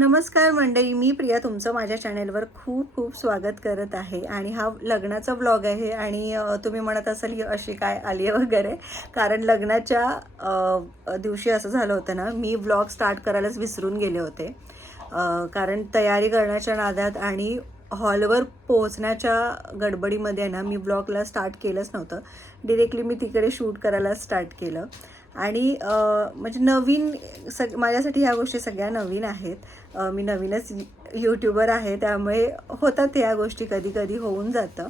नमस्कार मंडळी, मी प्रिया तुमचं माझ्या चॅनेलवर खूप खूप स्वागत करत आहे. आणि हा लग्नाचा व्लॉग आहे. आणि तुम्ही म्हणत असाल ही अशी काय आली आहे वगैरे, कारण लग्नाच्या दिवशी असं झालं होतं ना, मी व्लॉग स्टार्ट करायलाच विसरून गेले होते. कारण तयारी करण्याच्या नादात आणि हॉलवर पोहोचण्याच्या गडबडीमध्ये ना मी व्लॉगला स्टार्ट केलंच नव्हतं. डिरेक्टली मी तिकडे शूट करायला स्टार्ट केलं. आणि म्हणजे नवीन माझ्यासाठी ह्या गोष्टी सगळ्या नवीन आहेत. मी नवीनच यूट्यूबर आहे, त्यामुळे होतात ह्या गोष्टी, कधी कधी होऊन जातं.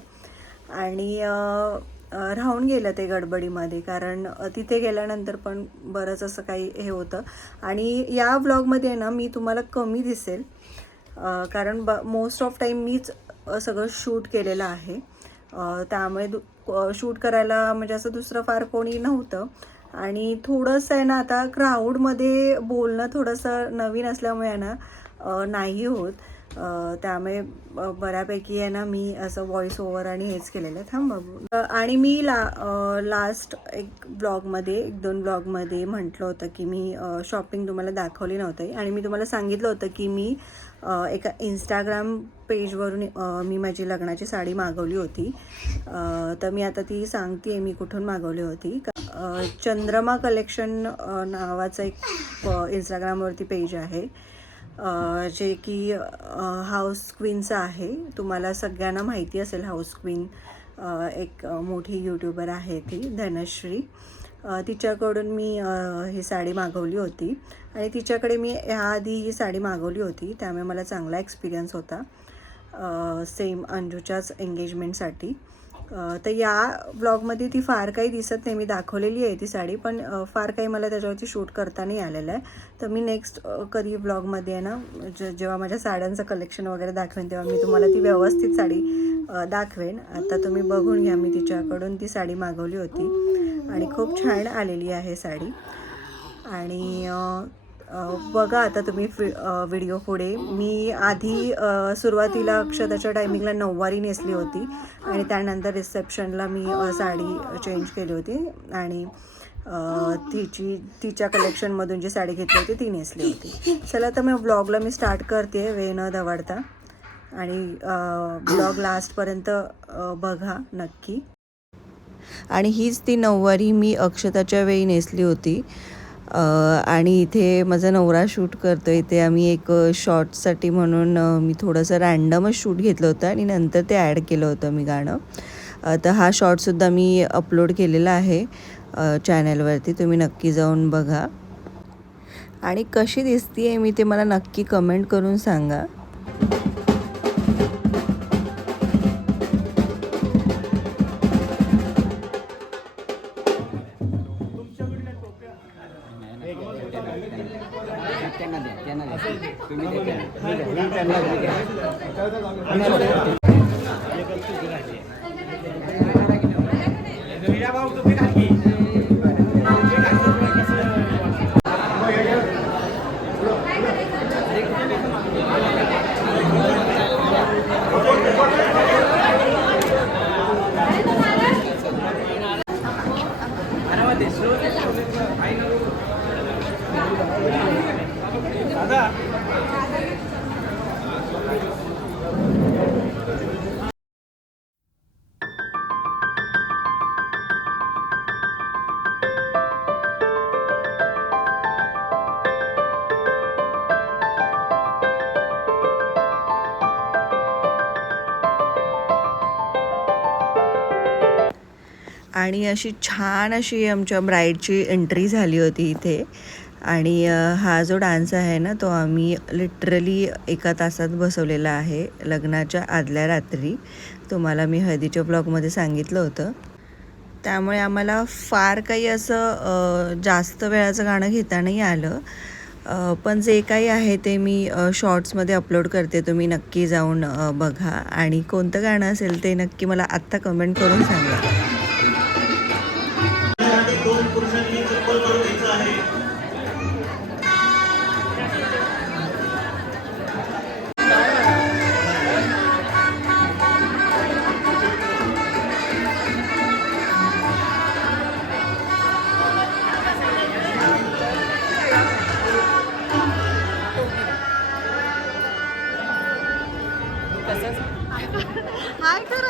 आणि राहून गेलं ते गडबडीमध्ये, कारण तिथे गेल्यानंतर पण बरंच असं काही हे होतं. आणि या व्लॉगमध्ये ना मी तुम्हाला कमी दिसेल, कारण मोस्ट ऑफ टाईम मीच सगळं शूट केलेलं आहे. त्यामुळे शूट करायला म्हणजे असं दुसरं फार कोणी नव्हतं. आणि थोडंसं आहे ना, आता क्राऊडमध्ये बोलणं थोडंसं नवीन असल्यामुळे ना नाही होत. त्यामुळे बऱ्यापैकी आहे ना मी असं व्हॉइस ओव्हर आणि हेच केलेलं आहे. थांब बाबू. आणि मी लास्ट एक दोन ब्लॉगमध्ये म्हटलं होतं की मी शॉपिंग तुम्हाला दाखवली नव्हती. आणि मी तुम्हाला सांगितलं होतं की मी एका इंस्टाग्राम पेजवरून मी माझी लग्नाची साडी मागवली होती. तर मी आता ती सांगते आहे मी कुठून मागवली होती. चंद्रमा कलेक्शन नावाचं एक इंस्टाग्रामवरती पेज आहे, जे की हाऊस क्वीनचं आहे. तुम्हाला सगळ्यांना माहिती असेल हाऊस क्वीन, एक मोठी यूट्यूबर आहे ती धनश्री. तिच्याकडून मी ही साडी मागवली होती. आणि तिच्याकडे मी ह्याआधी ही साडी मागवली होती, त्यामुळे मला चांगला एक्सपिरियन्स होता सेम अंजूच्याच एंगेजमेंटसाठी. तर या ब्लॉगमध्ये ती फार काही दिसत नाही. मी दाखवलेली आहे ती साडी, पण फार काही मला त्याच्यावरती शूट करता नाही आलेलं आहे. तर मी नेक्स्ट कधी ब्लॉगमध्ये आहे ना, जेव्हा माझ्या साड्यांचं कलेक्शन वगैरे दाखवेन, तेव्हा मी तुम्हाला ती व्यवस्थित साडी दाखवेन. आता तुम्ही बघून घ्या, मी तिच्याकडून ती साडी मागवली होती आणि खूप छान आलेली आहे साडी. आणि बघा आता तुम्ही व्हिडिओ पुढे. मी आधी सुरुवातीला अक्षताच्या टायमिंगला नऊवारी नेसली होती आणि त्यानंतर रिसेप्शनला मी साडी चेंज केली होती. आणि तिच्या कलेक्शनमधून जी साडी घेतली होती ती नेसली होती. चला तर मग व्लॉगला मी स्टार्ट करते वेळ न दवडता. आणि व्लॉग लास्टपर्यंत बघा नक्की. आणि हीच ती नऊवारी मी अक्षताच्या वेळी नेसली होती. आणि इथे माझा नवरा शूट करतो. इथे आम्ही एक शॉर्ट्ससाठी म्हणून मी थोडंसं रॅन्डमच शूट घेतलं होतं आणि नंतर ते ॲड केलं होतं मी गाणं. तर हा शॉर्टसुद्धा मी अपलोड केलेला आहे चॅनलवरती, तुम्ही नक्की जाऊन बघा. आणि कशी दिसते आहे मी ते मला नक्की कमेंट करून सांगा. आणि अशी छान अशी आमच्या ब्राईडची एंट्री झाली होती इथे. आणि हा जो डान्स आहे ना, तो आम्ही लिटरली 1 तासात बसवलेला आहे लग्नाच्या आदल्या रात्री. तुम्हाला मी हळदीच्या ब्लॉगमध्ये सांगितलं होतं. त्यामुळे आम्हाला फार काही असं जास्त वेळाचं गाणं घेता नाही आलं. पण जे काही आहे ते मी शॉर्ट्समध्ये अपलोड करते, तुम्ही नक्की जाऊन बघा. आणि कोणतं गाणं असेल ते नक्की मला आत्ता कमेंट करून सांगा. काय खरं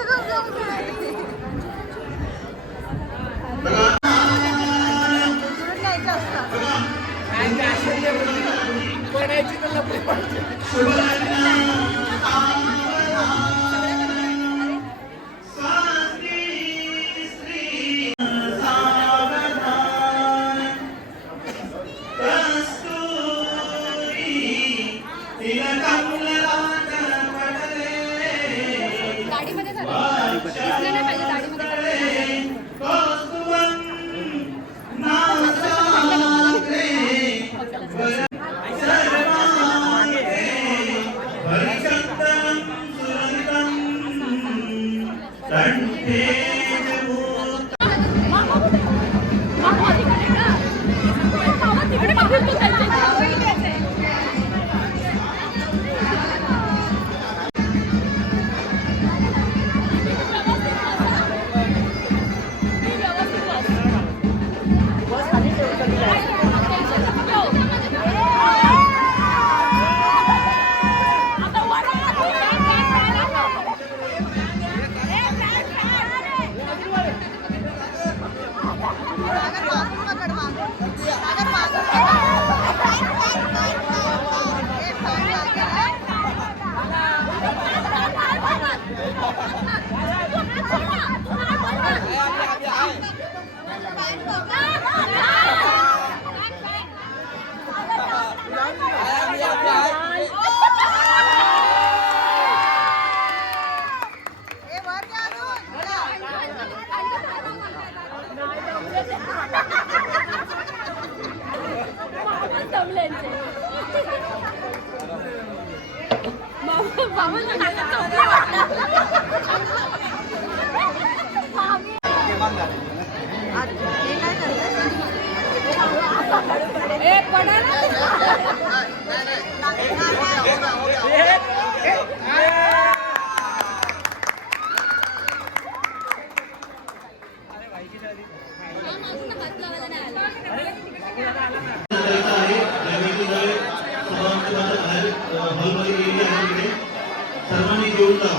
सर्वांनी घेऊन जा.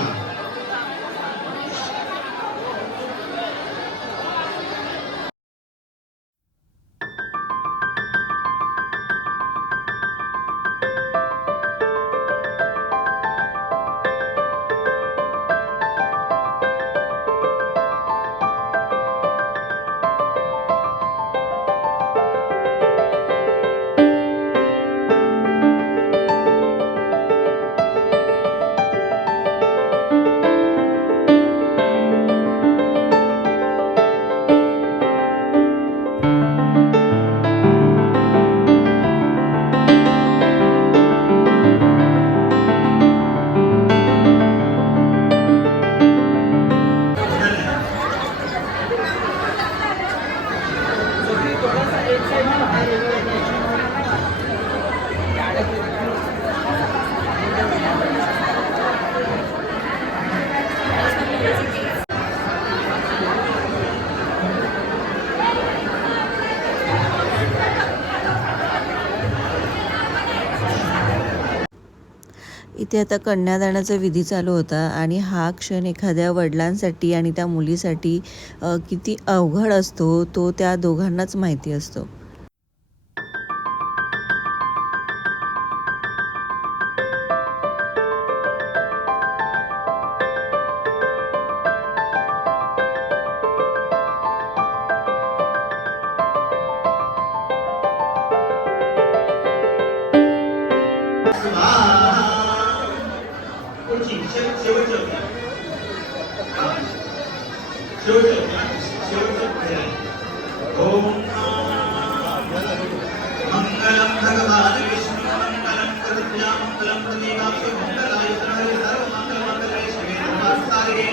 इथे आता कन्यादानाचा विधी चालू होता आणि हा क्षण एखाद्या वडिलांसाठी आणि त्या मुलीसाठी किती अवघड असतो तो त्या दोघांनाच माहिती असतो. मंगलम भगवान विष्णु मंगलम करुण्या मंगलम प्रदीपाक्ष मंगलाय सर्व मंगल मंगले शिवे नमस्कारे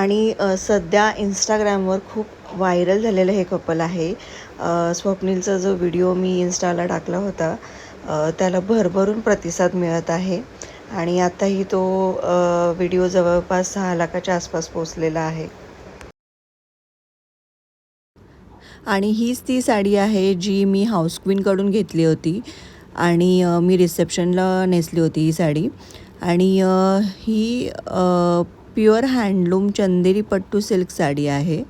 आणि सध्या इंस्टाग्रामवर खूप व्हायरल झालेलं हे कपल आहे. स्वप्नीलचा जो व्हिडिओ मी इन्स्टाला टाकला होता त्याला भरभरून प्रतिसाद मिळत आहे आणि आताही तो व्हिडिओ जवळपास 6 लाखाच्या आसपास पोचलेला आहे. आणि हीच ती साडी आहे जी मी हाऊस क्वीनकडून घेतली होती आणि मी रिसेप्शनला नेसली होती ही साडी. आणि ही प्युअर हँडलूम चंदेरी पट्टू सिल्क साडी आहे.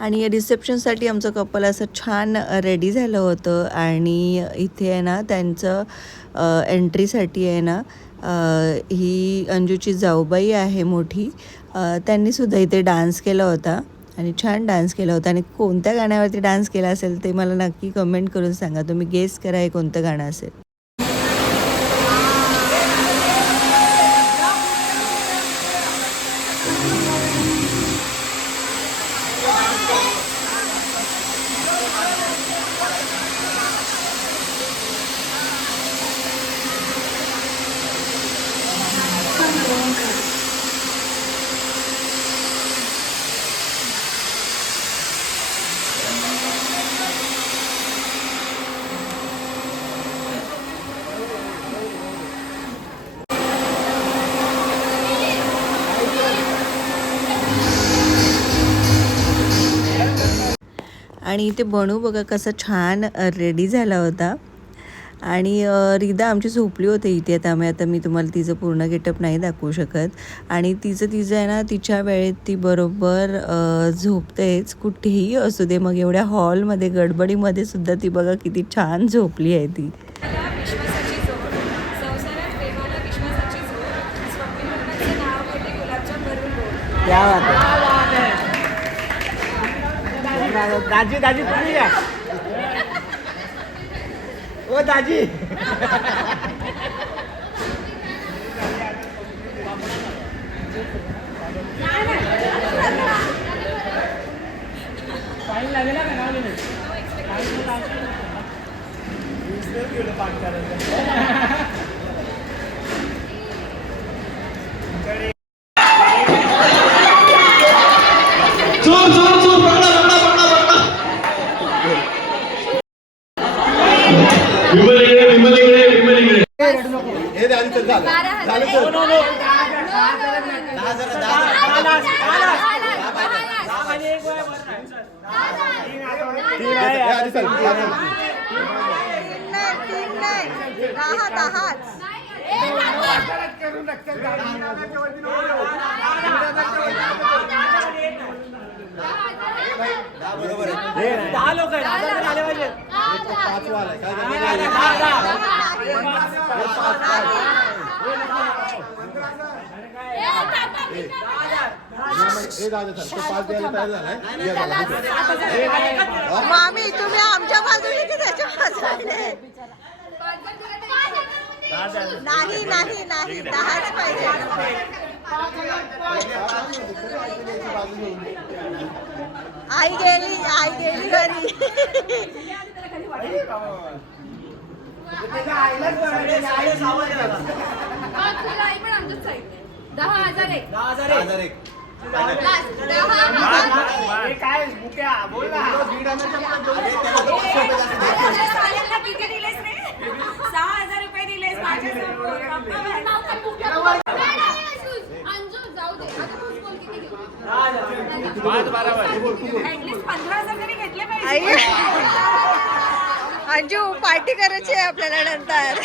आणि रिसेप्शनसाठी आमचं कपल असं छान रेडी झालं होतं आणि इथे आहे ना त्यांचं एंट्रीसाठी आहे ना ही अंजूची जाऊबाई आहे मोठी, त्यांनीसुद्धा इथे डान्स केला होता आणि छान डान्स केला होता. आणि कोणत्या गाण्यावरती डान्स केला असेल ते मला नक्की कमेंट करून सांगा. तुम्ही गेस करा हे कोणतं गाणं असेल. आणि इथे बनू बघा कसं छान रेडी झाला होता. आणि रिदा आमची झोपली होती इथे. आता मी तुम्हाला तिचं पूर्ण गेटअप नाही दाखवू शकत. आणि तिचं आहे ना तिच्या वेळेत ती बरोबर झोपतेच कुठेही असू दे. मग एवढ्या हॉलमध्ये गडबडीमध्ये सुद्धा ती बघा किती छान झोपली आहे ती. दाजी दाजी तुम्ही या. ओ दाजी फाईन लागेल का नाव लिहिलं पाठ करायचं. मामी तुम्ही आमच्या बाजूने की त्याच्या बाजूने? नाही नाही नाही 10च पाहिजे. आई गेली घरी. काय बुक्या बोल ना. 6,000 रुपये दिलेस अंजू पार्टी करायची आहे आपल्याला नंतर.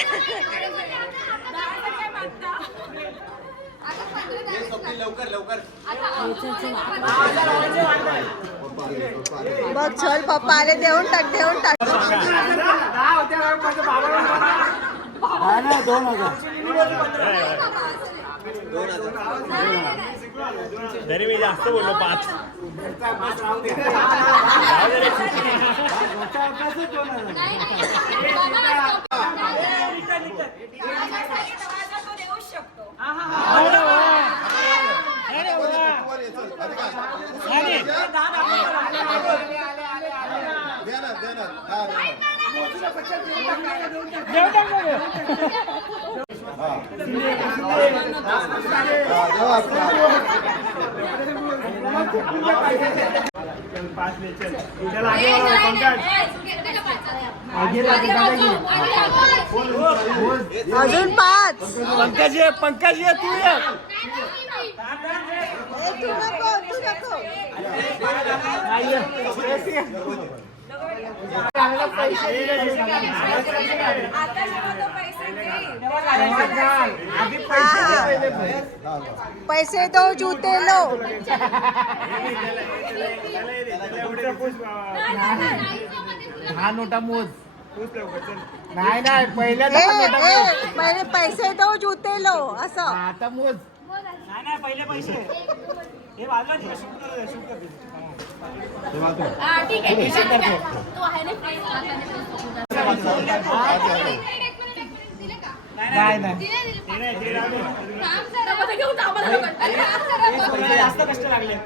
बघ चल पप्पा आले. देऊन टाक. 2000 तरी मी जास्त बोललो 5. चल 5 ले चल चल आगे वाला पंकज अजून 5. पंकज ये तू ये तू नको. पैसे दो जूते लो. हा नोटा मोज नाही पहिल्या पहिले पैसे दो जूते लो असं. आता मोज नाही पहिले पैसे हे बाजूला शूट कर ठीक आहे तू आहे ना जास्त कष्ट लागले नाही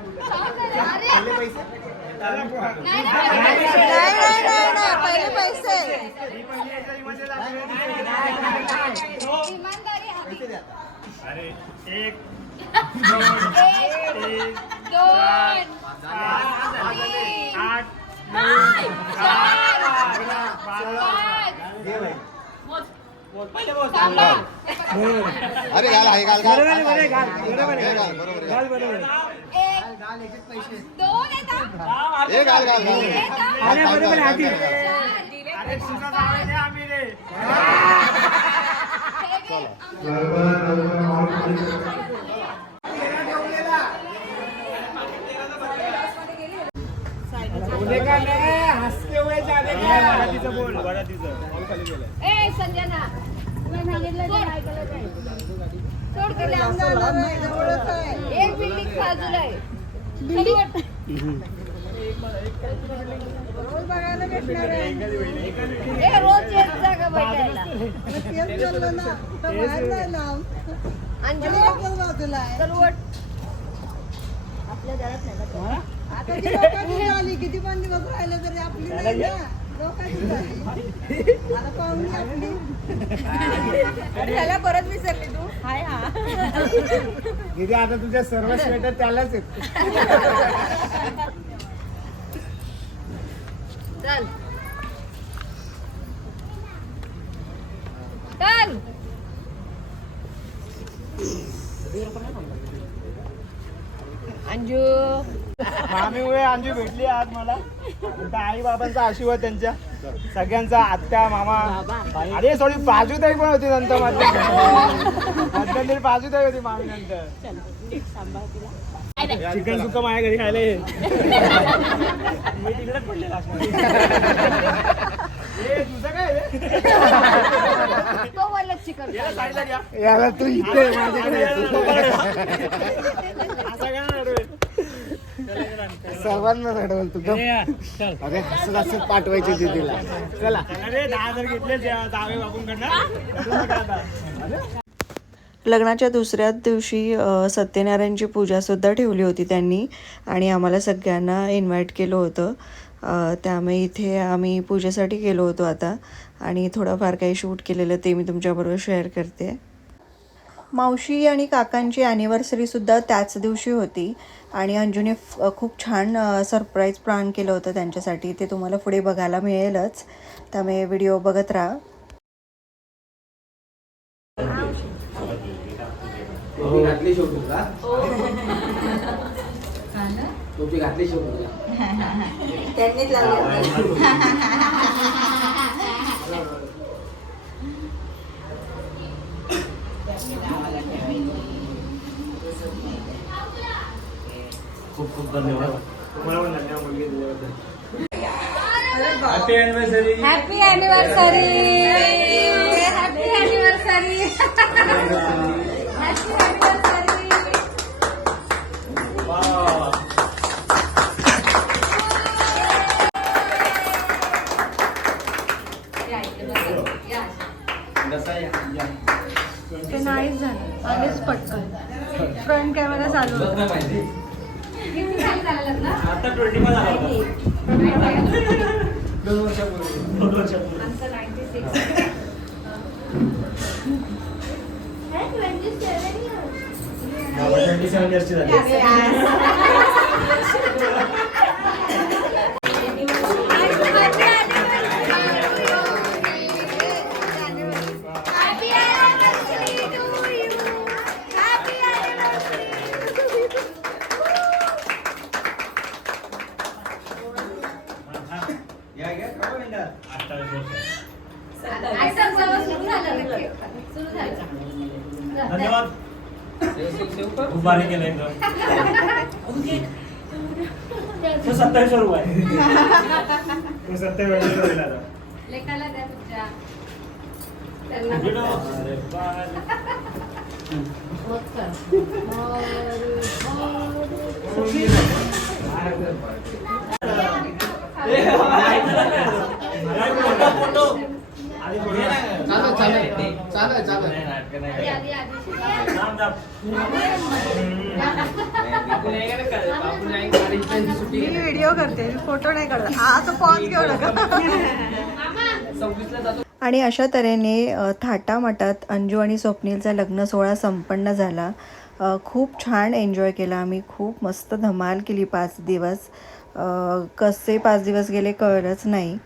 पहिले पैसे. अरे 1 2 अरे घाल आहे घाल घाल बरोबर हे घाल घाल घाल अरे सुद्धा जावे आम्ही रे हसते हुए जाने का बोल खाली गेलं ए संजना मी सांगितलं ते ऐकलं काय सोड केले एक बिल्डिंग बाजूला आहे रोज बघायला भेटणार आहे रोज एक जागा बघायला बाजूला आपल्या घरात नाही आता ती लोकांची आली किती पण दिवस राहिले तरी आपली नाही ना लोकांची झाली आता पाहुणी आपली त्याला परत विसरली तू हाय हा दीदी आता तुझ्या सर्व स्वेटर त्यालाच आहेत चल चल अंजू मामीमुळे अंजू भेटली आज मला आई बाबांचा आशीर्वाद त्यांच्या सगळ्यांचा आत्या मामा अरे थोडी बाजूताई पण होती नंतर मध्यंतरी बाजूताई होती मामी नंतर चिकन सुक्का माझ्या घरी खायला ये. मी तिकडेच पडलेला तुझं काय तो वाला चिकन याला तू इथे माझ्याकडे सर्वांना रडवल तू अरे असं असं पाठवायचे तिला चला अरे 10,000 घेतले जावे बापूंकडनं. लग्नाच्या दुसऱ्याच दिवशी सत्यनारायणची पूजासुद्धा ठेवली होती त्यांनी आणि आम्हाला सगळ्यांना इन्व्हाइट केलं होतं. त्यामुळे इथे आम्ही पूजेसाठी गेलो होतो आता आणि थोडंफार काही शूट केलेलं ते मी तुमच्याबरोबर शेअर करते. मावशी आणि काकांची ॲनिव्हर्सरीसुद्धा त्याच दिवशी होती आणि अंजूने खूप छान सरप्राईज प्लॅन केलं होतं त्यांच्यासाठी. ते तुम्हाला पुढे बघायला मिळेलच, त्यामुळे व्हिडिओ बघत राहा. घातली शोधूला टोपी घातली शोधूला त्यांनीच लावली. खूप खूप धन्यवाद. मला पण धन्यवाद मुलगी दिल्याबद्दल. Happy anniversary. Happy anniversary. Happy anniversary. Happy anniversary. ते नाहीच झालं आलेच पटकन. फ्रंट कॅमेरा चालू होता. किती साली झालं लग्न? आता 25 झाला. 2 वर्षापूर्वी. आमचं 96. 27 वर्षाची झाली. धन्यवाद खूप भारी केलं एकदम 27 रुपये 70 वेळेला होईल आता. लेखाला द्या तुमच्या अरे बाय. मी व्हिडिओ करते, फोटो नाही काढत. आता पॉज घेऊ नका. आणि अशा तऱ्हेने थाटामाटात अंजू आणि स्वप्नीलचा लग्न सोहळा संपन्न झाला. खूप छान एन्जॉय केला आम्ही, खूप मस्त धमाल केली 5 दिवस. कसे 5 दिवस गेले कळलंच नाही.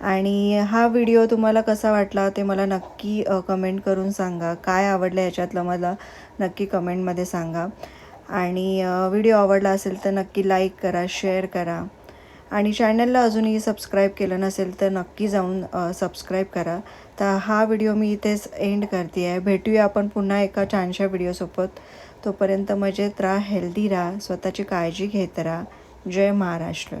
आणि हा व्हिडिओ तुम्हाला कसा वाटला ते मला नक्की कमेंट करून सांगा. काय आवडलं याच्यातलं मला नक्की कमेंटमध्ये सांगा. आणि व्हिडिओ आवडला असेल तर नक्की लाईक करा, शेअर करा. आणि चॅनलला अजूनही सबस्क्राईब केलं नसेल तर नक्की जाऊन सबस्क्राईब करा. तर हा व्हिडिओ मी इथेच एंड करते आहे. भेटूया आपण पुन्हा एका छानशा व्हिडिओसोबत. तोपर्यंत मजेत राहा, हेल्दी राहा, स्वतःची काळजी घेत राहा. जय महाराष्ट्र.